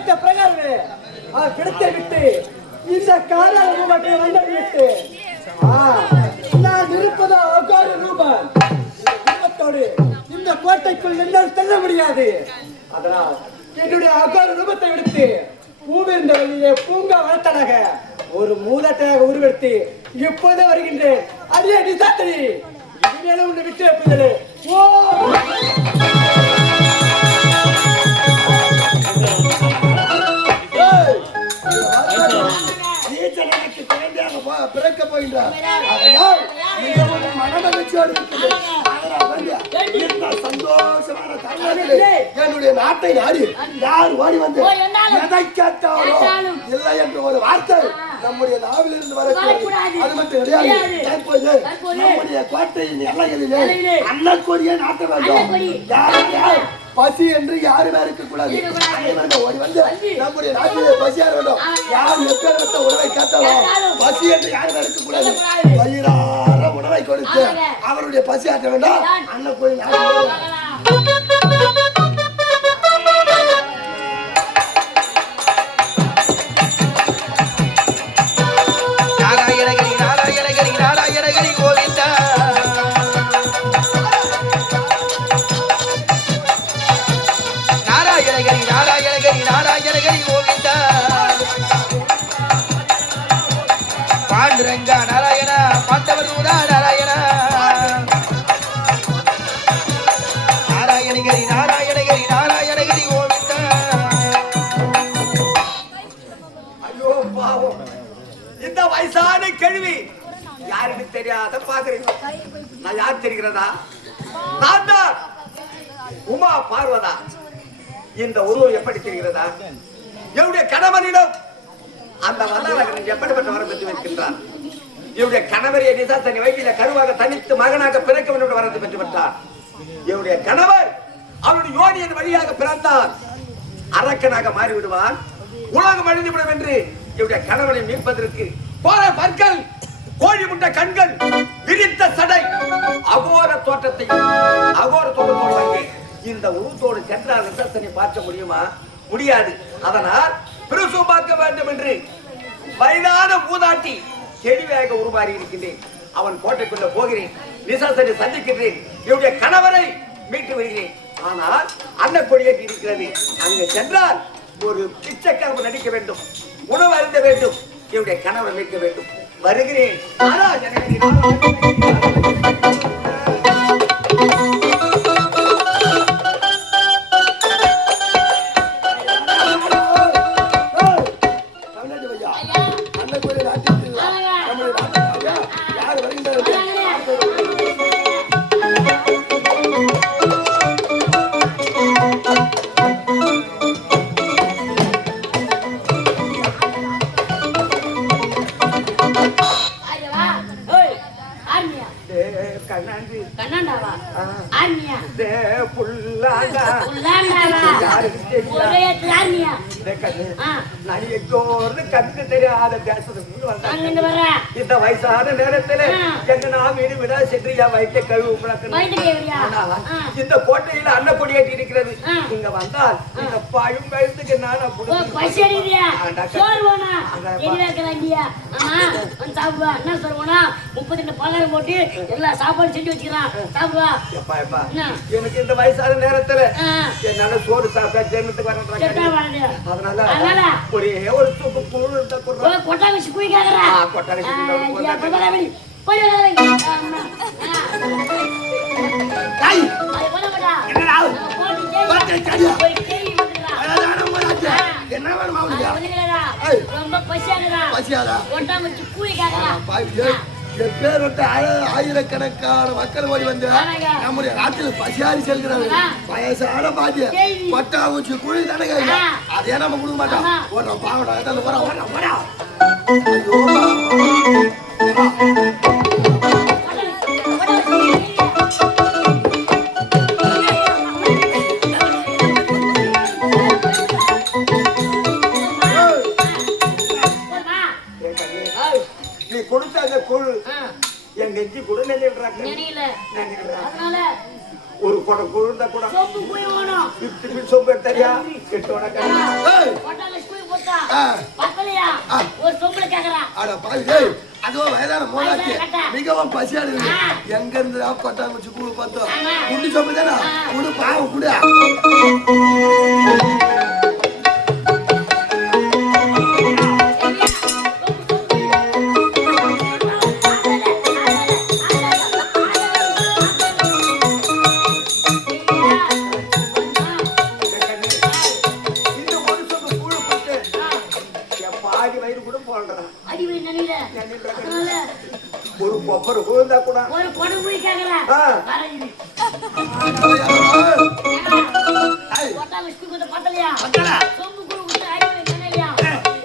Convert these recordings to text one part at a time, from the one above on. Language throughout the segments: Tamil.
அழைத்த பிரகாரமே கிடைத்தை விட்டு இந்த காரணத்தை வந்துவிட்டு நான் இருப்பதோ அகார ரூபம். ரூபத்தோடு இந்த கோட்டைக்குள் என்னால் செல்ல முடியாது. அதனால் என்னுடைய அகார ரூபத்தை விடுத்து பூவிருந்த வழியே பூங்கா வளர்த்தனாக ஒரு மூதாட்டையாக உருவெடுத்து இப்போதே வருகின்றேன். அடியே நிசாத்திரி, இனிமேலும் உன்னை விட்டு வைப்பதில்லை. ஓ பிறக்க போகின்றார். மனமகிழ்ச்சியோடு சந்தோஷமான தருணத்திலே என்னுடைய நாட்டை நாடி யார் ஓடி வந்து எதை கேட்டாரோ இல்லை என்று ஒரு வார்த்தை நம்முடைய நாவில் இருந்து வரக்கூடாது. அது மட்டும் கிடையாது. தற்போது நம்முடைய கோட்டையின் எல்லைகளிலே அன்னக்கொடியை நாட்ட வேண்டும். பசி என்று யாருமே இருக்கக்கூடாது. ஓடி வந்து நம்முடைய நாட்டிலே பசியாக வேண்டும். யார் எப்பேற்பட்ட உணவை கேட்டாலும் பசி என்று யாருமே இருக்கக்கூடாது. வயிறார உணவை கொடுத்து அவருடைய பசி ஆற்ற வேண்டும். அன்னக்கொடி பாண்டுரங்கா நாராயணா பாண்டவரூடா நாராயணா நாராயணகிரி நாராயணகிரி நாராயணகிரி கோவிந்தா. ஐயோ பாவம், இந்த வயசான கேள்வி யாருக்கு தெரியாத பாக்குறீங்க. நான் யார் தெரிகிறதா? நான் தான் உமா பார்வதா. இந்த உருவம் எப்படி தெரிகிறதா? என்னுடைய கணவனிடம் அந்த வல்லரகன் எப்படிப்பட்ட வரம் பெற்று வைக்கின்றார். இவருடைய கணவர் நிசாத்தனி வயிற்றில கருவாக தனித்து மகனாக பிறக்க வேண்டும் வரத்தை பெற்று பெற்றார். இவருடைய கணவர் அவருடைய யோனியின் வழியாக பிறந்தார். அரக்கனாக மாறிவிடுவான், உலகம் அழிந்துவிடும் என்று இவருடைய கணவனை மீட்பதற்கு போற பற்கள், கோழி முட்டை கண்கள், விரித்த சடை, அகோர தோட்டத்தோடு இந்த உருவத்தோடு சென்றால் நிசாத்தனை பார்க்க முடியுமா? முடியாது. அதனால் பிரசவம் பார்க்க வேண்டும் என்று வயதான மூதாட்டி தெளிவாக உருமாறி இருக்கின்றேன். அவன் கோட்டைக்குள்ள போகிறேன், நிசாசனை சந்திக்கின்றேன், என்னுடைய கணவரை மீட்டு வருகிறேன். ஆனால் அன்னக்கொடியேற்றி இருக்கிறது. அங்கு சென்றால் ஒரு பிச்சைக்காரன் நடிக்க வேண்டும், உணவு அருந்த வேண்டும், என்னுடைய கணவரை மீட்க வேண்டும். வருகிறேன். கண்ணு தெரியாத இந்த வயசான நேரத்துல எங்க நான் வீடு விடா சென்று வயிற்றை கழுவு. இந்த கோட்டையில அன்னக்கொடியேற்றி இருக்கிறது. இங்க வந்தால் இந்த பழும் கழுத்துக்கு நான் போட்டு எல்லா சாப்பாடு செஞ்சு வச்சுக்கிறான். எனக்கு இந்த வயசான நேரத்துல என்னால சோறு சாப்பிட்டா ஜென்மத்துக்கு வர. அதனால ஒரே ஒரு தூக்கு கூழ் கொட்டா வச்சு போய் கேக்குறா. கொட்டா வச்சு ஆயிரக்கணக்கான மக்கள் ஓடி வந்து நம்முடைய நாட்டில் பசியாரி செல்கிறார்கள். வயசான பாத்திய கொட்டா வச்சு குழி தனக அதே நம்ம கொடுக்க மாட்டோம். ஓடுற பாவடா நீ கொடுத்த அந்த குழு எங்க கூட நினைக்கிறாங்க. ஒரு குடம் குழுந்தா கூட சொம்பு போய் வேணும். சொம்பு தெரியா கெட்டோட ஏய், கொட்டாங்க ஸ்கூல் போட்டா. ஆ, பத்தலையா? ஒரு சொம்புல கேக்குறா. அட பாவி, ஏய், அதுவும் வயதான மோனாச்சு வயதான கட்டை. மிகவும் பசியா இருக்குது. ஆ. எங்க இருந்து கொட்டாங்க கூழ் பார்த்தோம் ஆமா. குண்டு சொம்பு தானே குடு பாவம் குடு. இந்த ஒரு சொம்பு கூழ போட்டு என் பாதி வயிறு கூட போடுறா அடி போய் நனில. அதனால ஒரு கொப்பரை குழுந்தா கூட ஒரு குடம் போய் கேக்குறா. ஆ. வரது. ஏய், கொட்டாங்க ஸ்கூல் போட்டா பத்தலையா? பத்தல. சொம்பு கூட விட்டு அடி போய் நனிலையா?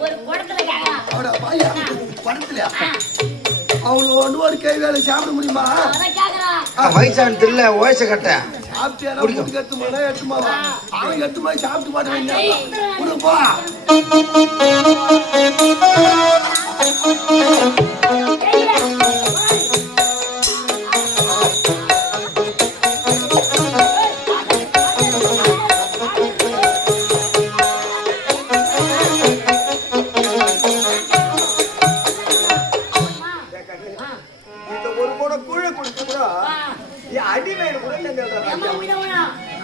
ஒரு குடத்துல கேக்குறா. அட பாயா படத்துலயா அவனு ஒன்று ஒரு கை வேலை சாப்பிட முடியுமா? அதான் கேக்குறா. வயசான தெரியல ஓயச கட்ட சாப்பிட்டு எடுத்துமா எடுத்துமா அவன் எடுத்துமா சாப்பிட்டு மாட்டேன் கொடுப்பா. இந்த ஒரு கூட கூழ குடிச்சு கூட என் அடி வயிறு கூட அம்மா உயிரவனா.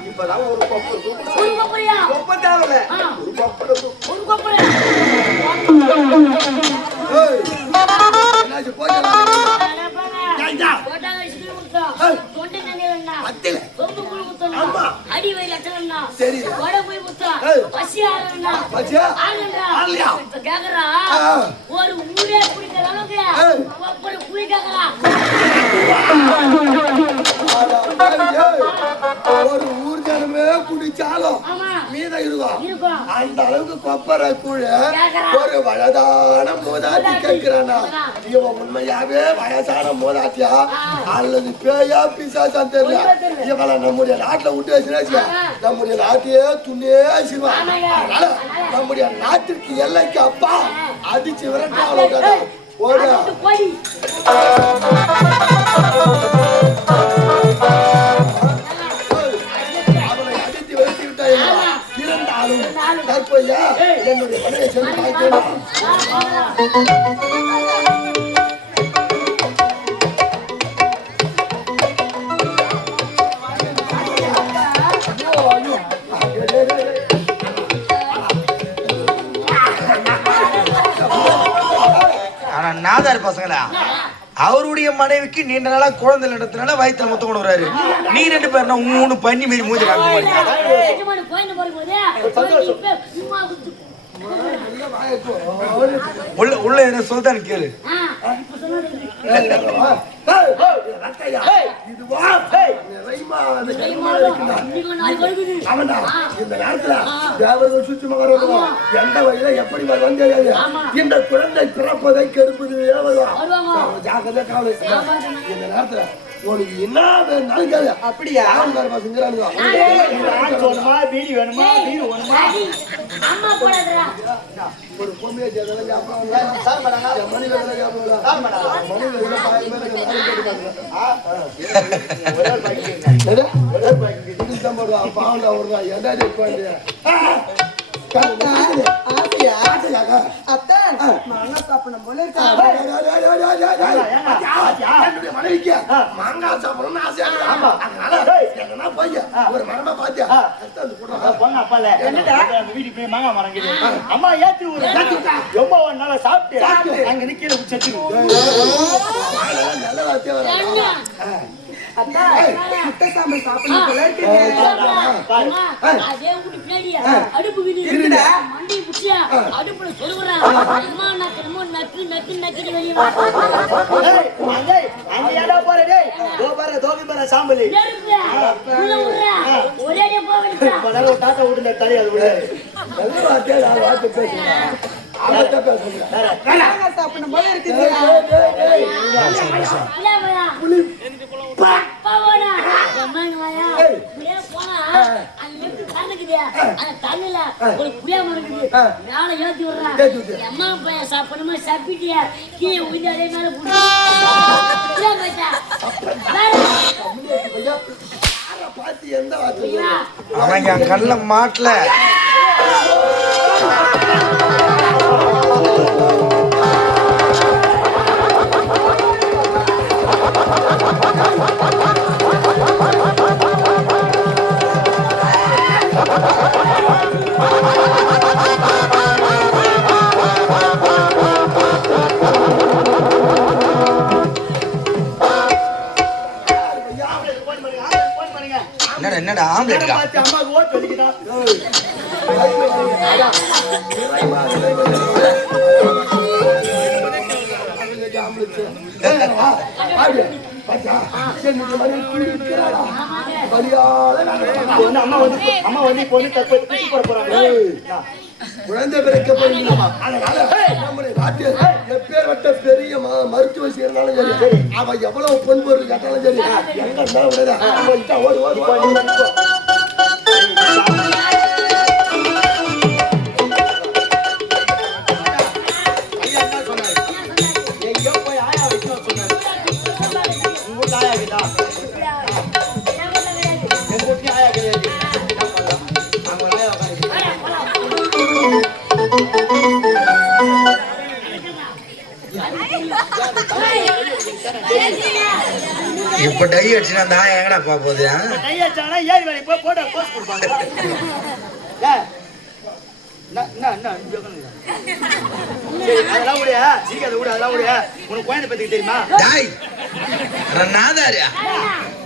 இப்பதான் ஒரு கொப்பரை தூக்கு ஒரு கொப்பரையா? கொப்பை தேவையில்ல ஒரு கொப்பரை தூக்கு ஒரு கொப்பரை. ஏய், என்னாச்சு போச்சா? கொட்டாங்க ஸ்கூல் போட்டா. தொண்டை நனிலன்னா. பத்தில சொம்பு கூட குத்தனா. அடி வயிறு அச்சலன்னா. சரி. கொடை போய் குத்தா. ஏய். பசி ஆகலன்னா. பசியா? ஆகலன்றா. ஆகலையா? இப்ப கேக்குறா. ஆ. ஒரு ஊரே குடிக்கிற அளவுக்கு ஏய். கொப்பரை குடி கேக்குறா. ஒரு ஊர் ஜனமே குடிச்சாலும் ஆமா. மீதம் இருக்கும் இருக்கும். அந்த அளவுக்கு கொப்பரை கூழ கேக்குறா. ஒரு வயதான மூதாட்டி கேட்கிறானா இவன் உண்மையாவே வயசான மூதாட்டியா அல்லது பேயா பிசாசா தெரியல இவளை நம்முடைய நாட்டுல விட்டு வச்சுனா நம்முடைய நாட்டையே துண்ணே வச்சிருவான். அதனால நம்முடைய நாட்டிற்கு எல்லைக்கு அப்பா அடிச்சு விரட்டா அவ்வளவு ஓட அது போய் அவனை அடித்து விரட்டி விட்டாய் இருந்தாலும் தற்போதையா என்னுடைய மனையை சென்று பார்க்கிறேன். ஆனா நாதார் பசங்களா அவருடைய மனைவிக்கு நீண்ட நாளா குழந்தை இடத்தினால வயிற்றுல முத்தம் கொண்டு வராரு. நீ 2 பேர் மூணு பண்ணி மாரி மூஞ்சி காமிக்க மாட்டீங்க. எஜமானி போயின்னு போகும்போது சும்மா குத்து. உள்ள என்ன சொல்லிட்டான்னு கேளு. இப்ப சொன்னது அவனா இந்த நேரத்துல தேவர்கள் சுற்றுமா வருவாங்க. எந்த வகையில எப்படி வருவாங்க தெரியாது. இந்த குழந்தை பிறப்பதை கெடுப்பது வருவாங்க. ஜாக்கிரதை கவலை. இந்த நேரத்துல உனக்கு என்ன வேணாலும் கேளு. அப்படியா? செஞ்சுறாங்க. வேணுமா பீடி வேணுமா பீர் வேணுமா? அம்மா போடாதடா. ஒரு பொம்மையை ஜெகல ஜாப்பாங்க. மணி வேலை ஜாப்பாங்க. மணி வேலை பாவண்டா ஒரு எதாவது உட்காந்து ஆசையா? அத்தான் மாங்காய் சாப்பிடணும் போல இருக்கா? என்னுடைய மனைவிக்கு மாங்காய் சாப்பிடணும்னு ஆசையா இருக்கு. அதனால என்னன்னா பையன் ஒரு மரமா பாத்தியா பொண்ணு அப்பால என்னடா அந்த வீட்டுக்கு போய் மாங்காய் மரம் இருக்குது. அம்மா ஏத்தி ஒரு ரொம்ப நாளா சாப்பிட்டு அங்க நிக்கிற செத்து நல்ல வார்த்தையா வர அத்தான் முட்டை சாம்பார் சாப்பிடணும் போல இருக்குது. அதே வீட்டு பின்னாடியா அடுப்பு வீடு இருக்குடா. மண்டி புடிச்சா அடுப்புல சொல்லுறான். அம்மா நான் என்னமோ நக்கு நக்கு நக்குன்னு வெளியே வா. அங்க ஏடா போற டேய் தோகி பாரு சாம்பலி நெருப்பு உள்ள விடுறா. ஒரே அடியா போக வேண்டியதா. தாத்தா விடுல தலை அது விடு நல்ல வார்த்தையா நான் வார்த்தை பேசுறேன். மாங்காய் சாப்பிடணும் போல இருக்குது. பாவாடா அம்மாங்க வாயா. இப்படியே போனா அந்த லெஃப்ட் கார்னருக்கு இருக்குது அந்த தண்ணில ஒரு புளியாம இருக்குது நாளை ஏத்தி விடுறேன் அம்மா பையன் சாப்பிடணுமா சாப்பிட்டியா கீழே உயிர் அதே மேல பாத்தி எந்த வார்த்தை அவன் என் கண்ணுல மாட்டல. என்னடா ஆம்லெட் அம்மாவுக்கு ஓட்டு வலிக்குதான். அம்மா வந்து இப்போ வந்து தப்பு போட போறாங்க. குழந்தை பிறக்க போயிருந்தோமா அதனால நம்முடைய நாட்டு எப்பேற்பட்ட பெரிய மருத்துவ செய்யறதுனாலும் சரி அவ எவ்வளவு பொன்பொருள் கேட்டாலும் சரி எங்க இருந்தாலும் விடாத ஓடு ஓடு இப்ப டை அடிச்சுனா அந்த ஆயா எங்கடா பா போகுது? டை அடிச்சானா ஏறி வேலை போய் போட போஸ்ட் கொடுப்பாங்க. அதெல்லாம் விட சீக்கிரம் விட அதெல்லாம் விட உனக்கு குழந்தை பத்தி தெரியுமா? டாய் நாதாரியா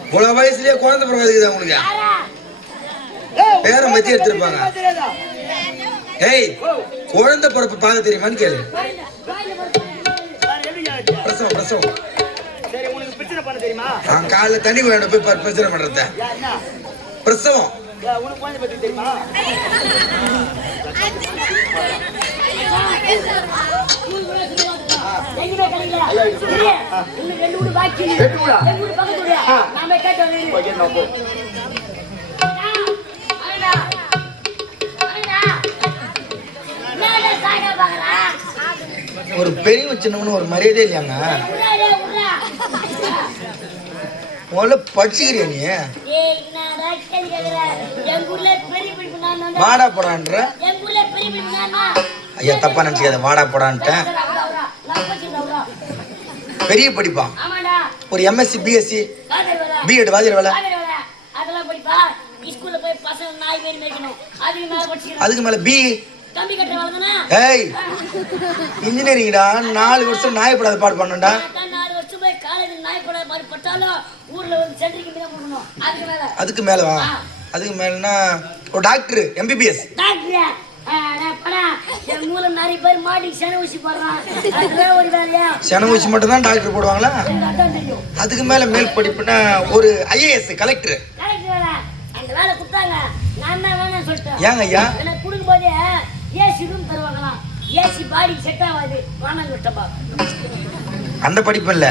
இவ்வளவு வயசுலயே குழந்தை பிறகுதா உங்களுக்கு? பேரை மத்தி எடுத்திருப்பாங்க. ஏய் குழந்தை பிறப்பு பார்க்க தெரியுமான்னு கேளு. பிரசவம் பிரசவம் சரி உனக்கு பிரச்சனை பண்ண தெரியுமா? காலைல தண்ணி வேணும் போய் பிரச்சனை பண்றத பிரசவம். உனக்கு குழந்தை பத்தி தெரியுமா? ஒரு பெரிய சின்னவனு ஒரு மரியாதை இல்லையாங்க. முதல்ல படிச்சுக்கிறியா நீ? வாடா போடான்ற ஐயா தப்பா நினைச்சுக்காத. வாடா போடான்ட்டேன். பெரிய படிப்பா ஒரு எம்எஸ்சி பிஎஸ்சி பிஎட் வாதிர வேலை. அதுக்கு மேல பி ஏய் இன்ஜினியரிங்டா 4 வருஷம் நாயப்படாத பாடு பண்ணண்டா. அதுக்கு மேல வா. அதுக்கு மேலனா ஒரு டாக்டர் எம்பிபிஎஸ். சென ஊசி மட்டும் தான் டாக்டர் போடுவாங்களா? அதுக்கு மேல மேல் படிப்புனா ஒரு ஐஏஎஸ் கலெக்டர். ஏங்க ஐயா அந்த படிப்பு இல்ல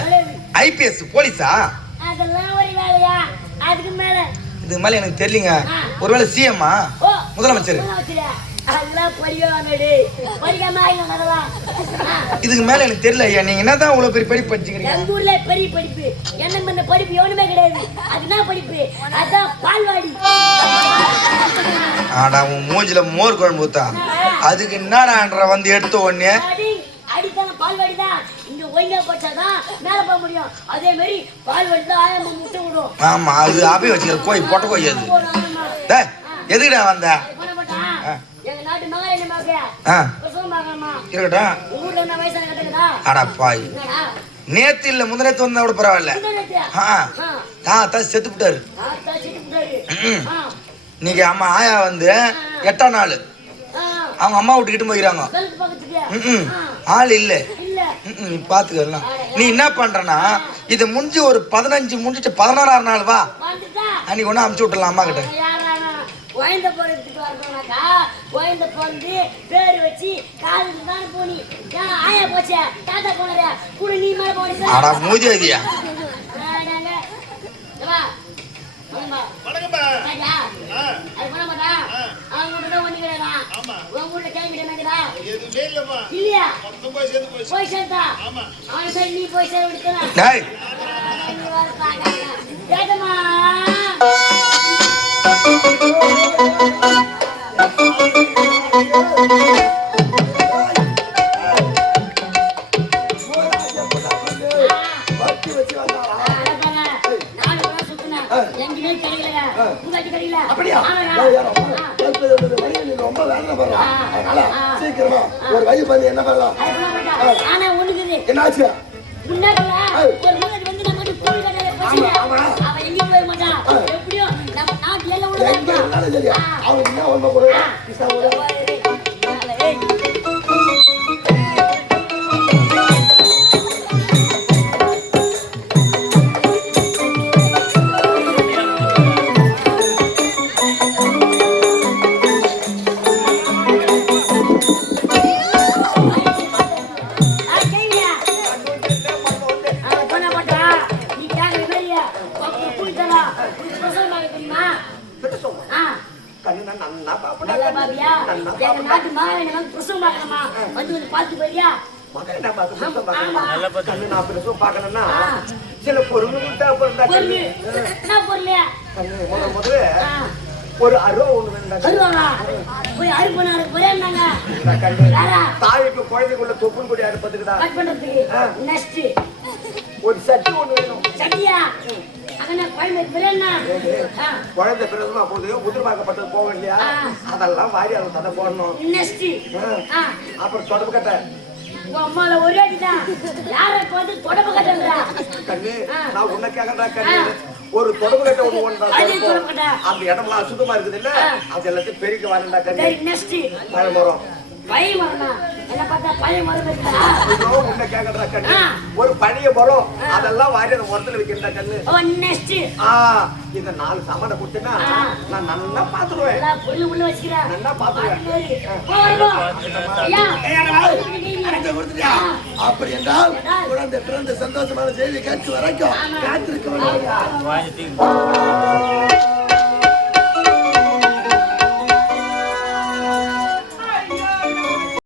ஐபிஎஸ் போலீஸா? இதுக்கு மேல எனக்கு தெரியலங்க. ஒருவேளை சிஎம்மா முதலமைச்சர். இதுக்கு மேல எனக்கு தெரியல ஐயா. நீங்க என்னதான் அவ்வளவு பெரிய படிப்பு படிச்சுக்கிறீங்க? எங்க ஊர்ல பெரிய படிப்பு என்ன படிப்பு எவனுமே கிடையாது. அதுனா படிப்பு அதான் பால்வாடி. ஆடா உன் மூஞ்சில மோர் குழம்பு ஊத்தா. அதுக்கு என்னடா வந்து எடுத்த உடனே அடித்தான பால்வாடி தான். இங்க ஒய்யா பச்சாதான் மேல போக முடியும். அதே மாதிரி பால்வாடி தான் ஆயம்மா முட்டை விடும். ஆமா அது ஆபி வச்சுக்கிற கோய் பொட்ட கோய் அது. டேய் எதுக்குடா வந்த? எங்க நாட்டு மகாராணி மாகே பிரசவம் பார்க்கணுமா? இருக்கடா. ஊர்ல என்ன வயசான கட்டக்கடா? அட பாய் நேத்து இல்ல முந்தனத்து வந்தா கூட பரவாயில்ல. தாத்தா செத்து விட்டாரு. நீங்க அம்மா ஆயா வந்து 8ஆம் நாள் அவங்க அம்மா விட்டுக்கிட்டு போயிறாங்க. ஆள் இல்ல பாத்துக்கலாம். நீ என்ன பண்றனா இது முடிஞ்சு ஒரு 15 முடிஞ்சிட்டு 16ஆம் நாள் வா. அன்னைக்கு ஒண்ணு அமுச்சு விட்டுலாம் அம்மா கிட்ட. கோயந்த போறதுக்கு வரணும்னாக்கா கோயந்த போந்து பேர் வச்சு காலுக்கு தான் போனி. ஆயா போச்சே தாத்தா போனதே கூட நீ மேல போனி. அட மூஞ்சி ஐயா உன் ஊர்ல கேட்கிட்ட என்னங்கடா எதுவுமே இல்லம்மா இல்லையா மொத்தம் போய் சேர்ந்து போய் போய் சேர்ந்தா ஆமா அவன் சரி நீ போய் சேர விடுக்கலாம் டேய் கேட்டமா வட்டி வச்சு வந்தாளா? அப்படியா? ஏய், யாரோ, கல்பதோட வழியை நீ ரொம்ப வேதனைப்படுற. அதனால சீக்கிரமா ஒரு வழி பண்ணி என்ன பண்ணலாம்? ஆனா ஒண்ணுக்குது என்னாச்சு? முன்னாடில ஒரு மூணு வந்து நம்ம கூலி கடையில போச்சு அவன் எங்கேயும் போக மாட்டான் எப்படியும் நம்ம நாட்டுல எல்லாம் உள்ள எங்க இருந்தாலும் சரியா அவனுக்கு என்ன ஒண்ணு போடு கிருஷ்ணா போடு. சில பொருள் தேவைப்படுறா கண்ணு. என்ன பொருள் கண்ணு முதல்ல ஒரு அருவா ஒண்ணு வேண்டாம் வருவாங்க போய் அறுப்பனாரு போறாங்க கண்ணு. யாரா தாய்க்கு குழந்தைக்குள்ள தொப்புள் கொடி அறுப்பதுக்குதான் கட் பண்றதுக்கு நெக்ஸ்ட் ஒரு சட்டி ஒண்ணு வேணும். சட்டியா அங்கன குழந்தை பிறன்னா குழந்தை பிறகுமா போது உதிர்வாக்கப்பட்டது போக இல்லையா அதெல்லாம் வாரி அதை தடை போடணும். நெக்ஸ்ட் அப்புறம் தொடர்பு கட்ட அம்மால ஒரே அடிதான் யாருக்கு வந்து தொடர்பு கட்டன்றா கண்ணு நான் உன்னை கேட்கறா கண்ணு ஒரு தொடர்பு கட்ட ஒண்ணு அது தொடர்பு ஒன்று கட்ட அந்த இடம்லாம் அசுத்தமா இருக்குது இல்ல அது எல்லாத்தையும் பெருக்க வரண்டா கண்ணு. சரி நெக்ஸ்ட் பழமரம் பை மரணா என்ன பார்த்தா பை மரம் இருக்கா உன்னை கேட்கறா கண்ணு ஒரு பழைய மரம் அதெல்லாம் வாரி அந்த மரத்துல வைக்கிறா கண்ணு. ஓ நெக்ஸ்ட் இந்த 4 சாமான கொடுத்தேன்னா நான் நல்லா பாத்துருவேன். எல்லா பொருளும் உள்ள வச்சுக்கிறேன் நல்லா பாத்துருவேன். அப்படி என்றால் குழந்தை பிறந்த சந்தோஷமான செய்தி கேட்க வரைக்கும் காத்திருக்க வேண்டும்.